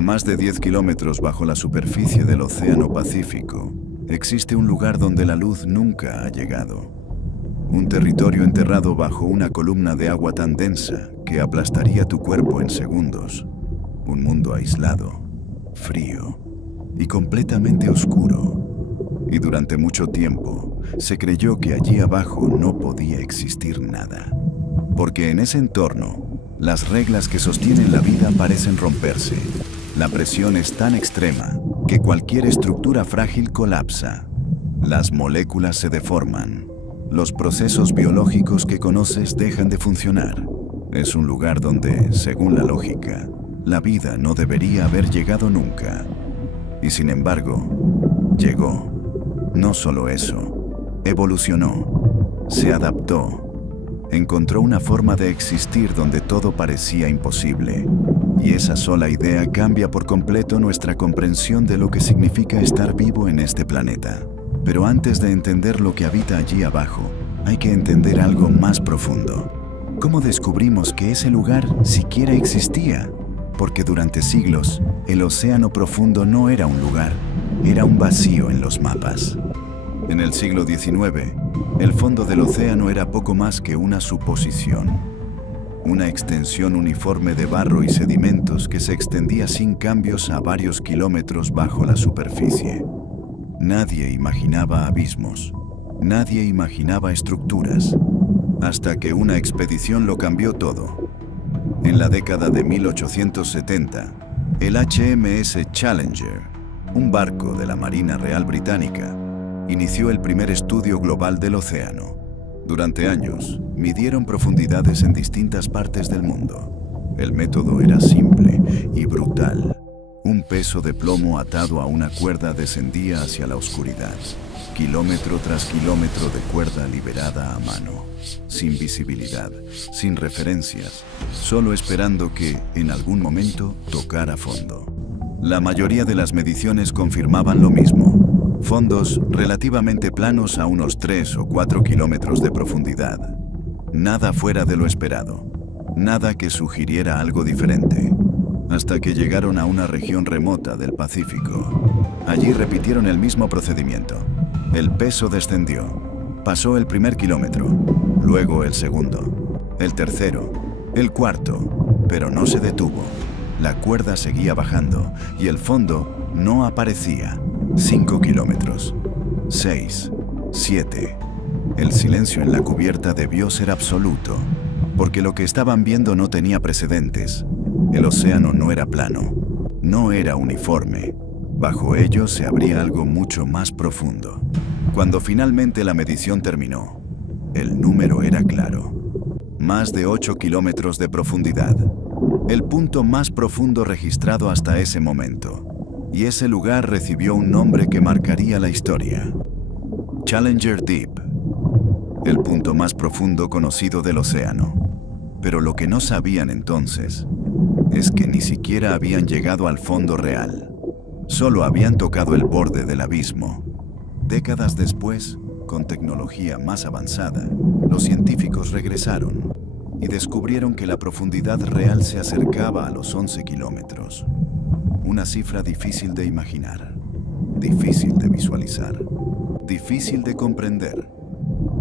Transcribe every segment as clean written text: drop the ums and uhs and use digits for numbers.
A más de 10 kilómetros bajo la superficie del Océano Pacífico, existe un lugar donde la luz nunca ha llegado. Un territorio enterrado bajo una columna de agua tan densa que aplastaría tu cuerpo en segundos. Un mundo aislado, frío y completamente oscuro. Y durante mucho tiempo se creyó que allí abajo no podía existir nada. Porque en ese entorno, las reglas que sostienen la vida parecen romperse. La presión es tan extrema que cualquier estructura frágil colapsa. Las moléculas se deforman. Los procesos biológicos que conoces dejan de funcionar. Es un lugar donde, según la lógica, la vida no debería haber llegado nunca. Y sin embargo, llegó. No solo eso, evolucionó, se adaptó. Encontró una forma de existir donde todo parecía imposible. Y esa sola idea cambia por completo nuestra comprensión de lo que significa estar vivo en este planeta. Pero antes de entender lo que habita allí abajo, hay que entender algo más profundo. ¿Cómo descubrimos que ese lugar siquiera existía? Porque durante siglos, el océano profundo no era un lugar, era un vacío en los mapas. En el siglo XIX, el fondo del océano era poco más que una suposición. Una extensión uniforme de barro y sedimentos que se extendía sin cambios a varios kilómetros bajo la superficie. Nadie imaginaba abismos, nadie imaginaba estructuras, hasta que una expedición lo cambió todo. En la década de 1870, el HMS Challenger, un barco de la Marina Real Británica, inició el primer estudio global del océano. Durante años, midieron profundidades en distintas partes del mundo. El método era simple y brutal. Un peso de plomo atado a una cuerda descendía hacia la oscuridad. Kilómetro tras kilómetro de cuerda liberada a mano. Sin visibilidad, sin referencias, solo esperando que, en algún momento, tocara fondo. La mayoría de las mediciones confirmaban lo mismo. Fondos relativamente planos a unos 3 o 4 kilómetros de profundidad. Nada fuera de lo esperado. Nada que sugiriera algo diferente. Hasta que llegaron a una región remota del Pacífico. Allí repitieron el mismo procedimiento. El peso descendió. Pasó el primer kilómetro, luego el segundo, el tercero, el cuarto, pero no se detuvo. La cuerda seguía bajando y el fondo no aparecía. 5 kilómetros, 6, 7. El silencio en la cubierta debió ser absoluto, porque lo que estaban viendo no tenía precedentes. El océano no era plano, no era uniforme. Bajo ello se abría algo mucho más profundo. Cuando finalmente la medición terminó, el número era claro. Más de 8 kilómetros de profundidad. El punto más profundo registrado hasta ese momento. Y ese lugar recibió un nombre que marcaría la historia. Challenger Deep. El punto más profundo conocido del océano. Pero lo que no sabían entonces es que ni siquiera habían llegado al fondo real. Solo habían tocado el borde del abismo. Décadas después, con tecnología más avanzada, los científicos regresaron y descubrieron que la profundidad real se acercaba a los 11 kilómetros. Una cifra difícil de imaginar, difícil de visualizar, difícil de comprender.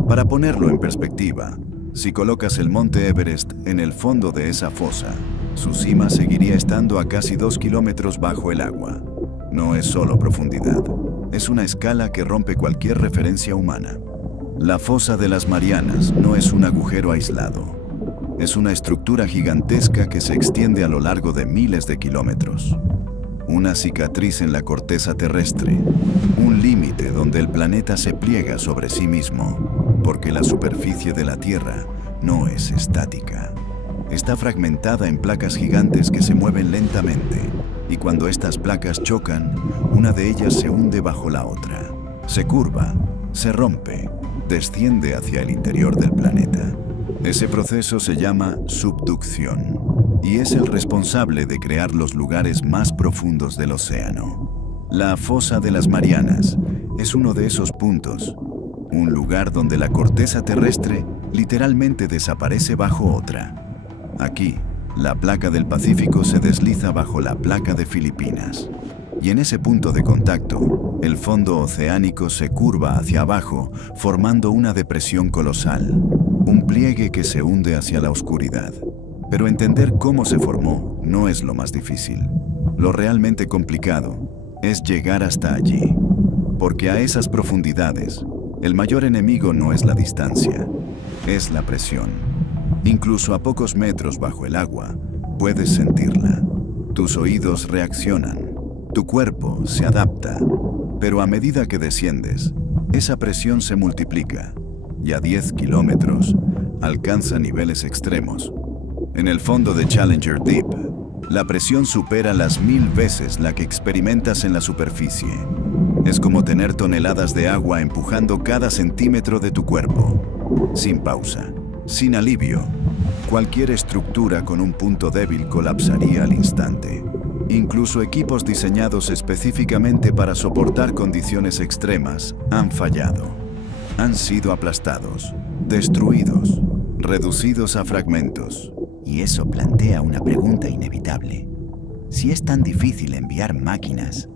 Para ponerlo en perspectiva, si colocas el monte Everest en el fondo de esa fosa, su cima seguiría estando a casi 2 kilómetros bajo el agua. No es solo profundidad, es una escala que rompe cualquier referencia humana. La fosa de las Marianas no es un agujero aislado. Es una estructura gigantesca que se extiende a lo largo de miles de kilómetros. Una cicatriz en la corteza terrestre, un límite donde el planeta se pliega sobre sí mismo, porque la superficie de la Tierra no es estática. Está fragmentada en placas gigantes que se mueven lentamente, y cuando estas placas chocan, una de ellas se hunde bajo la otra. Se curva, se rompe, desciende hacia el interior del planeta. Ese proceso se llama subducción. Y es el responsable de crear los lugares más profundos del océano. La fosa de las Marianas es uno de esos puntos, un lugar donde la corteza terrestre literalmente desaparece bajo otra. Aquí, La placa del Pacífico se desliza bajo la placa de Filipinas. Y en ese punto de contacto, el fondo oceánico se curva hacia abajo, formando una depresión colosal, un pliegue que se hunde hacia la oscuridad. Pero entender cómo se formó no es lo más difícil. Lo realmente complicado es llegar hasta allí, porque a esas profundidades, el mayor enemigo no es la distancia, es la presión. Incluso a pocos metros bajo el agua, puedes sentirla. Tus oídos reaccionan. Tu cuerpo se adapta, pero a medida que desciendes, esa presión se multiplica y a 10 kilómetros alcanza niveles extremos. En el fondo de Challenger Deep, la presión supera las 1000 veces la que experimentas en la superficie. Es como tener toneladas de agua empujando cada centímetro de tu cuerpo, sin pausa, sin alivio. Cualquier estructura con un punto débil colapsaría al instante. Incluso equipos diseñados específicamente para soportar condiciones extremas han fallado. Han sido aplastados, destruidos, reducidos a fragmentos. Y eso plantea una pregunta inevitable. Si es tan difícil enviar máquinas,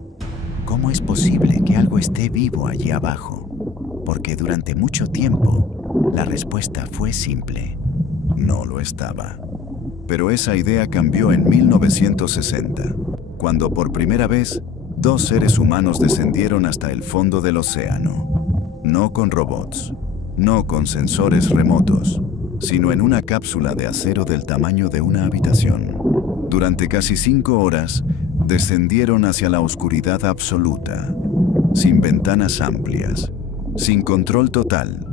¿cómo es posible que algo esté vivo allí abajo? Porque durante mucho tiempo, la respuesta fue simple. No lo estaba. Pero esa idea cambió en 1960, cuando por primera vez, 2 seres humanos descendieron hasta el fondo del océano. No con robots, no con sensores remotos, sino en una cápsula de acero del tamaño de una habitación. Durante casi 5 horas, descendieron hacia la oscuridad absoluta, sin ventanas amplias, sin control total,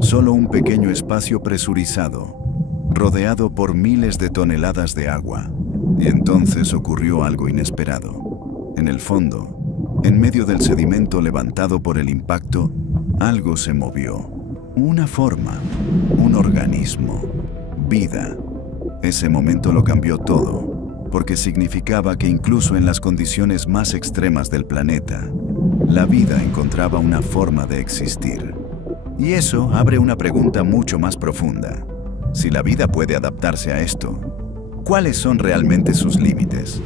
solo un pequeño espacio presurizado, rodeado por miles de toneladas de agua. Y entonces ocurrió algo inesperado. En el fondo, en medio del sedimento levantado por el impacto, algo se movió. Una forma, un organismo, vida. Ese momento lo cambió todo, porque significaba que incluso en las condiciones más extremas del planeta, la vida encontraba una forma de existir. Y eso abre una pregunta mucho más profunda. Si la vida puede adaptarse a esto, ¿cuáles son realmente sus límites?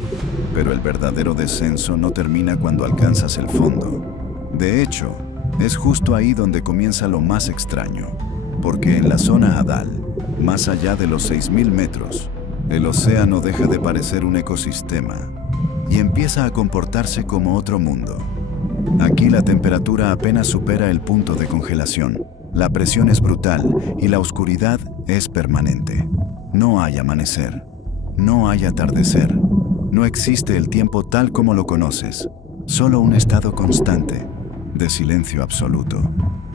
Pero el verdadero descenso no termina cuando alcanzas el fondo. De hecho, es justo ahí donde comienza lo más extraño, porque en la zona Hadal, más allá de los 6000 metros, el océano deja de parecer un ecosistema y empieza a comportarse como otro mundo. Aquí la temperatura apenas supera el punto de congelación. La presión es brutal y la oscuridad es permanente. No hay amanecer, no hay atardecer, no existe el tiempo tal como lo conoces, solo un estado constante de silencio absoluto.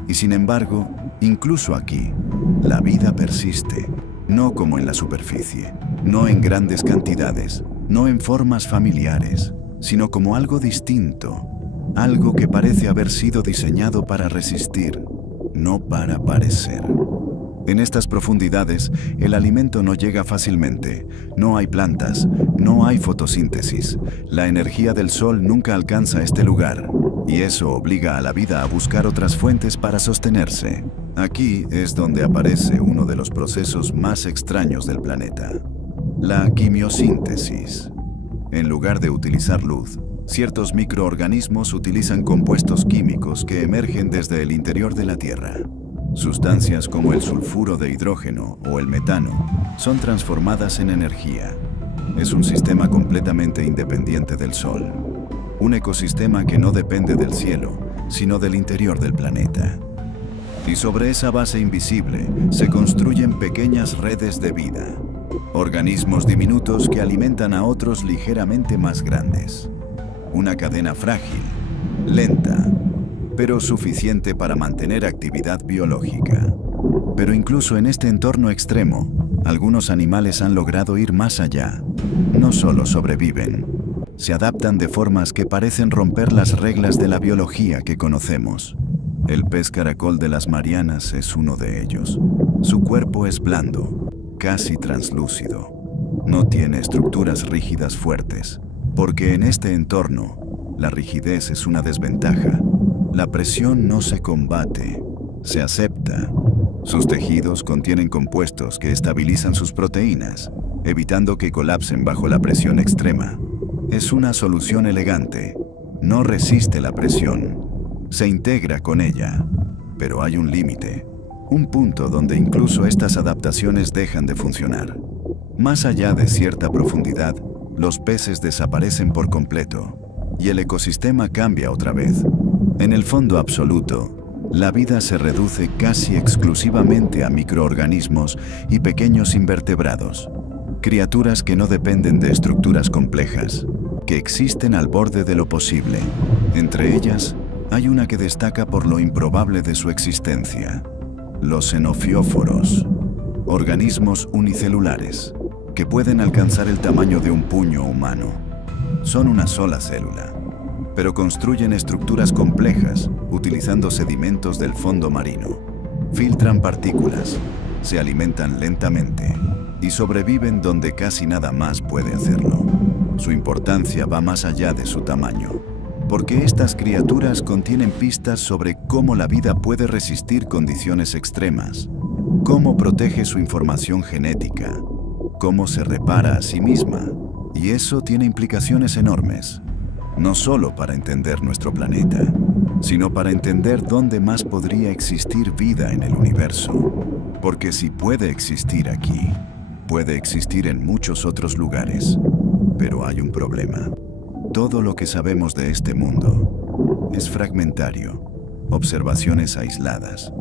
Y sin embargo, incluso aquí, la vida persiste, no como en la superficie, no en grandes cantidades, no en formas familiares, sino como algo distinto, algo que parece haber sido diseñado para resistir, no para parecer. En estas profundidades, el alimento no llega fácilmente, no hay plantas, no hay fotosíntesis, la energía del sol nunca alcanza este lugar, y eso obliga a la vida a buscar otras fuentes para sostenerse. Aquí es donde aparece uno de los procesos más extraños del planeta, la quimiosíntesis. En lugar de utilizar luz, ciertos microorganismos utilizan compuestos químicos que emergen desde el interior de la Tierra. Sustancias como el sulfuro de hidrógeno o el metano son transformadas en energía. Es un sistema completamente independiente del Sol. Un ecosistema que no depende del cielo, sino del interior del planeta. Y sobre esa base invisible se construyen pequeñas redes de vida. Organismos diminutos que alimentan a otros ligeramente más grandes. Una cadena frágil, lenta, pero suficiente para mantener actividad biológica. Pero incluso en este entorno extremo, algunos animales han logrado ir más allá. No solo sobreviven, se adaptan de formas que parecen romper las reglas de la biología que conocemos. El pez caracol de las Marianas es uno de ellos. Su cuerpo es blando, casi translúcido. No tiene estructuras rígidas fuertes, porque en este entorno, la rigidez es una desventaja. La presión no se combate, se acepta. Sus tejidos contienen compuestos que estabilizan sus proteínas. evitando que colapsen bajo la presión extrema. Es una solución elegante. No resiste la presión. Se integra con ella. Pero hay un límite. Un punto donde incluso estas adaptaciones dejan de funcionar. Más allá de cierta profundidad, los peces desaparecen por completo y el ecosistema cambia otra vez. En el fondo absoluto, la vida se reduce casi exclusivamente a microorganismos y pequeños invertebrados, criaturas que no dependen de estructuras complejas, que existen al borde de lo posible. Entre ellas, hay una que destaca por lo improbable de su existencia: los xenofióforos, organismos unicelulares que pueden alcanzar el tamaño de un puño humano. Son una sola célula, pero construyen estructuras complejas utilizando sedimentos del fondo marino. Filtran partículas, se alimentan lentamente y sobreviven donde casi nada más puede hacerlo. Su importancia va más allá de su tamaño, porque estas criaturas contienen pistas sobre cómo la vida puede resistir condiciones extremas, cómo protege su información genética, cómo se repara a sí misma, y eso tiene implicaciones enormes, no solo para entender nuestro planeta, sino para entender dónde más podría existir vida en el universo. Porque si puede existir aquí, puede existir en muchos otros lugares. Pero hay un problema. Todo lo que sabemos de este mundo es fragmentario, observaciones aisladas,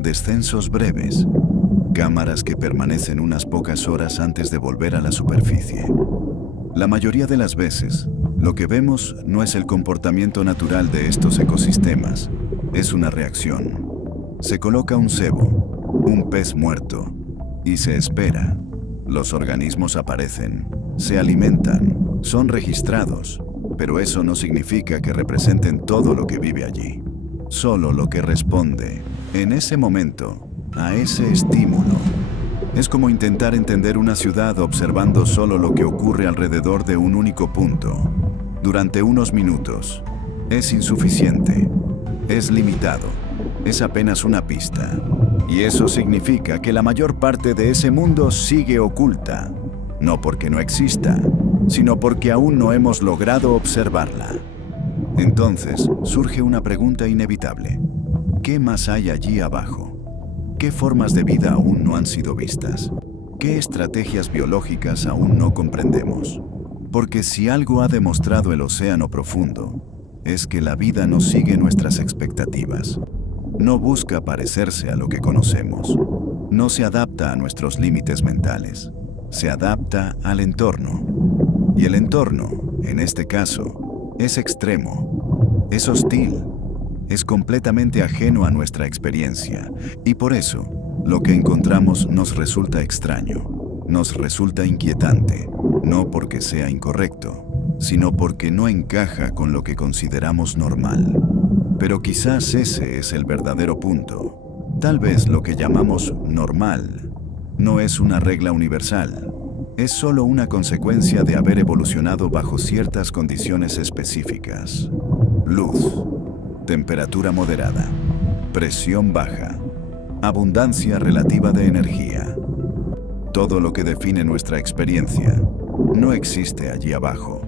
descensos breves, cámaras que permanecen unas pocas horas antes de volver a la superficie. La mayoría de las veces, lo que vemos no es el comportamiento natural de estos ecosistemas, es una reacción. Se coloca un cebo, un pez muerto, y se espera. Los organismos aparecen, se alimentan, son registrados, pero eso no significa que representen todo lo que vive allí. Solo lo que responde, en ese momento, a ese estímulo. Es como intentar entender una ciudad observando solo lo que ocurre alrededor de un único punto. Durante unos minutos. Es insuficiente. Es limitado. Es apenas una pista. Y eso significa que la mayor parte de ese mundo sigue oculta. No porque no exista, sino porque aún no hemos logrado observarla. Entonces, surge una pregunta inevitable. ¿Qué más hay allí abajo? ¿Qué formas de vida aún no han sido vistas? ¿Qué estrategias biológicas aún no comprendemos? Porque si algo ha demostrado el océano profundo, es que la vida no sigue nuestras expectativas. No busca parecerse a lo que conocemos. No se adapta a nuestros límites mentales. Se adapta al entorno. Y el entorno, en este caso, es extremo, es hostil, es completamente ajeno a nuestra experiencia, y por eso, lo que encontramos nos resulta extraño, nos resulta inquietante, no porque sea incorrecto, sino porque no encaja con lo que consideramos normal. Pero quizás ese es el verdadero punto. Tal vez lo que llamamos normal no es una regla universal, es solo una consecuencia de haber evolucionado bajo ciertas condiciones específicas. Luz, temperatura moderada, presión baja, abundancia relativa de energía. Todo lo que define nuestra experiencia no existe allí abajo.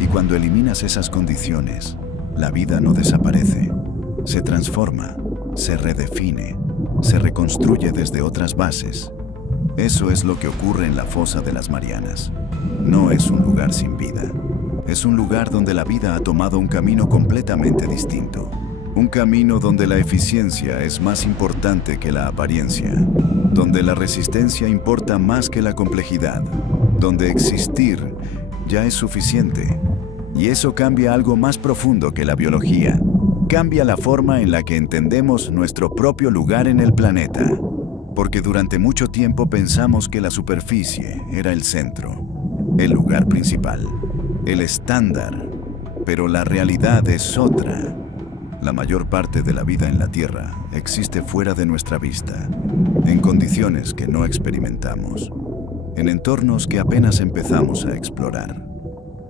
Y cuando eliminas esas condiciones, la vida no desaparece, se transforma, se redefine, se reconstruye desde otras bases. Eso es lo que ocurre en la fosa de las Marianas. No es un lugar sin vida. Es un lugar donde la vida ha tomado un camino completamente distinto. Un camino donde la eficiencia es más importante que la apariencia. Donde la resistencia importa más que la complejidad. Donde existir ya es suficiente. Y eso cambia algo más profundo que la biología. Cambia la forma en la que entendemos nuestro propio lugar en el planeta. Porque durante mucho tiempo pensamos que la superficie era el centro, el lugar principal, el estándar, pero la realidad es otra. La mayor parte de la vida en la Tierra existe fuera de nuestra vista, en condiciones que no experimentamos, en entornos que apenas empezamos a explorar.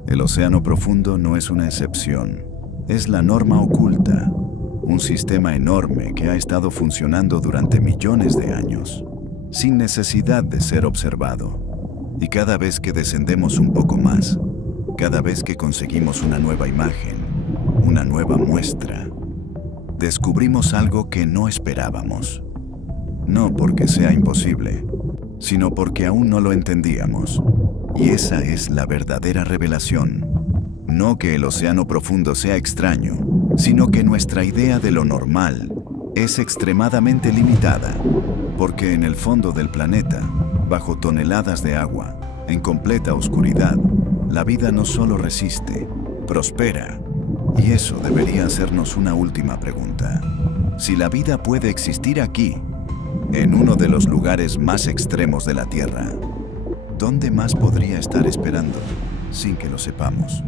El océano profundo no es una excepción, es la norma oculta. Un sistema enorme que ha estado funcionando durante millones de años, sin necesidad de ser observado. Y cada vez que descendemos un poco más, cada vez que conseguimos una nueva imagen, una nueva muestra, descubrimos algo que no esperábamos. No porque sea imposible, sino porque aún no lo entendíamos. Y esa es la verdadera revelación. No que el océano profundo sea extraño, sino que nuestra idea de lo normal es extremadamente limitada, porque en el fondo del planeta, bajo toneladas de agua, en completa oscuridad, la vida no solo resiste, prospera. Y eso debería hacernos una última pregunta. Si la vida puede existir aquí, en uno de los lugares más extremos de la Tierra, ¿dónde más podría estar esperando sin que lo sepamos?